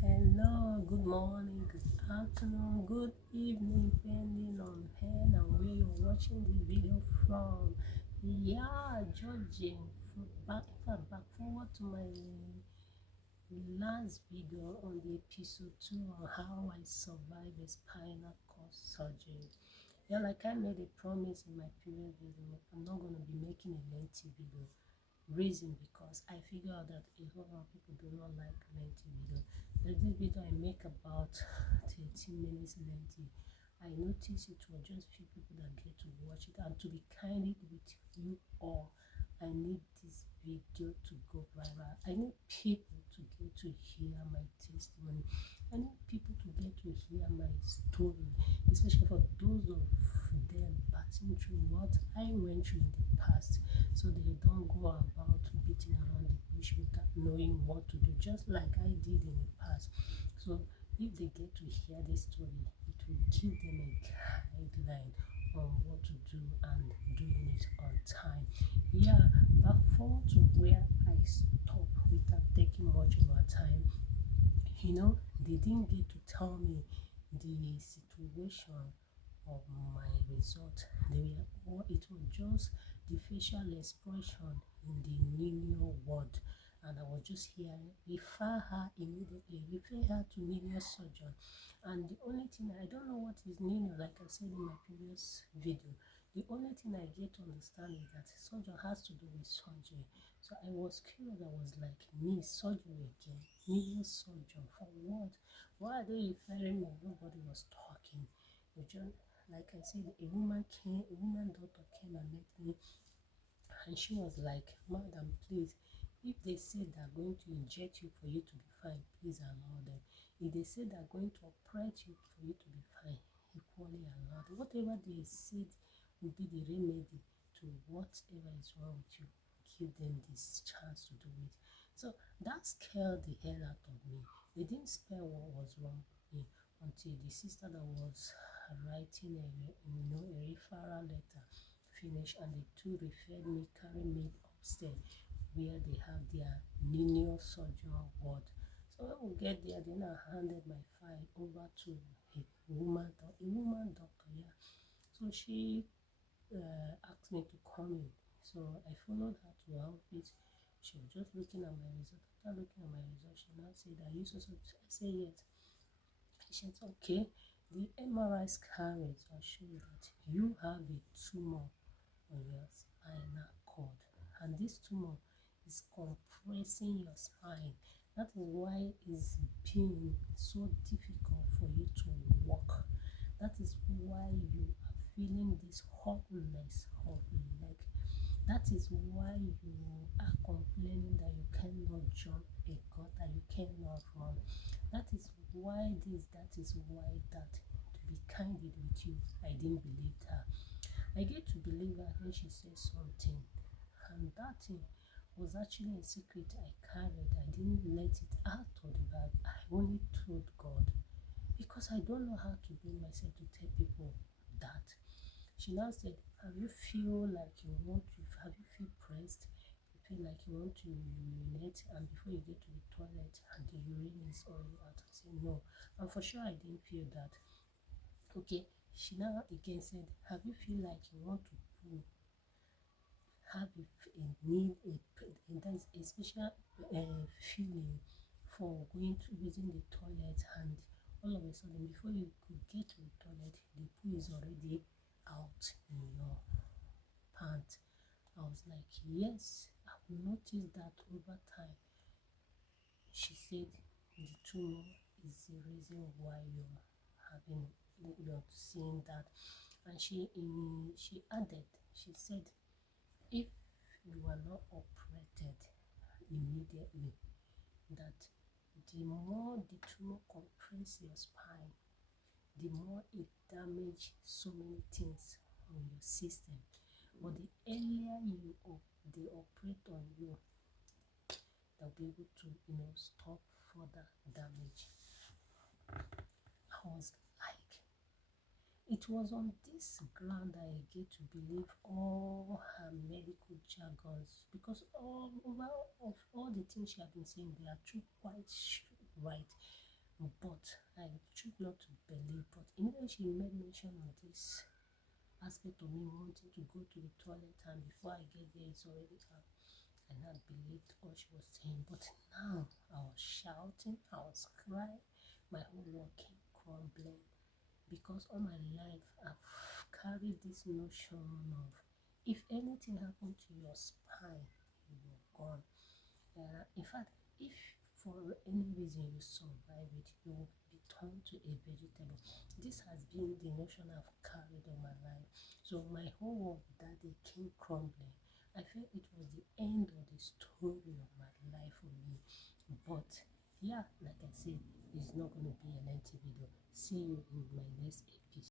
Hello, good morning, good afternoon, good evening, depending on when and where you're watching the video from. Yeah, Georgie, back forward to my last video on the episode 2 on how I survived a spinal cord surgery. Yeah, like I made a promise in my previous video, I'm not going to be making a lengthy video. Reason because I figure out that a whole lot of people do not like lengthy video. There's this video I make about 13 minutes lengthy. I noticed it was just few people that get to watch it, and to be candid with you all, I need this video to go viral. I need people to get to hear my testimony. I need people to get to hear my story, especially for those of them passing through what I went through in the past, so they don't go about beating around the bush without knowing what to do, just like I did in the past. So if they get to hear this story, it will give them a guideline on what to do and doing it on time. Yeah, back forward to where I stopped without taking much of our time. They didn't get to tell me the situation of my result. It was just the facial expression in the linear word, and I was just hearing refer her immediately, refer her to linear surgeon. And the only thing, I don't know what is linear, like I said in my previous video. The only thing I get to understand is that surgeon has to do with surgery. So I was curious. I was like, me, surgery again? Linear surgeon for what? Why are they referring me? Nobody was talking. It just, like I said, a woman doctor came and met me, and she was like, Madam, please, if they say they're going to inject you for you to be fine, please allow them. If they say they're going to operate you for you to be fine, equally allow them. Whatever they said will be the remedy to whatever is wrong with you. Give them this chance to do it. So that scared the hell out of me. They didn't spare what was wrong with me until the sister that was writing a referral letter finished, and the two referred me, carried me upstairs where they have their linear surgeon ward. So when we get there, then I handed my file over to a woman doctor, yeah. So she asked me to come in. So I followed her to her office. She was just looking at my result. After looking at my result, she now said, "Are you so?" I said, "Yes." She said, "Okay, the MRI scan result shows that you have a tumor on your spinal cord, and this tumor is compressing your spine. That is why it's been so difficult for you to walk. That is why you are feeling this hotness of the leg. That is why you are complaining that you cannot jump a gutter, you cannot run. That is why this, that is why that." To be candid with you, I didn't believe her. I get to believe her when she says something, and that thing was actually a secret I carried. I didn't let it out of the bag. I only told God, because I don't know how to bring myself to tell people that. She now said, "Have you feel like you want to? Have you feel pressed? You feel like you want to urinate, and before you get to the toilet, and the urine is on you out?" I said, "No," and for sure I didn't feel that. Okay, she now again said, "Have you feel like you want to poo? Have a need a that's a special feeling for going to using the toilet, and all of a sudden before you could get to the toilet, the poo is already out in your pants?" I was like, "Yes, I've noticed that over time." She said, "The tumor is the reason why you're seeing that." And she added, she said, "If you are not operated immediately, that the more the tumor compress your spine, the more it damage so many things on your system. But the earlier they operate on you, they'll be able to stop further damage." I was like, it was on this ground I get to believe all her medical jargons, because all the things she had been saying, they are true, quite right. But I choose not to believe. But immediately she made mention of this aspect of me wanting to go to the toilet, and before I get there, it's already out. I not believed what she was saying. But now I was shouting, I was crying, my whole world came crumbling because all my life I've carried this notion of if anything happened to your spine, you're gone. In fact, if for any reason you survive it, you will be turned to a vegetable. This has been the notion I've carried all my life. So my whole world that day came crumbling. I felt it was the end of the story of my life for me. But yeah, like I said, it's not going to be a lengthy video. See you in my next episode.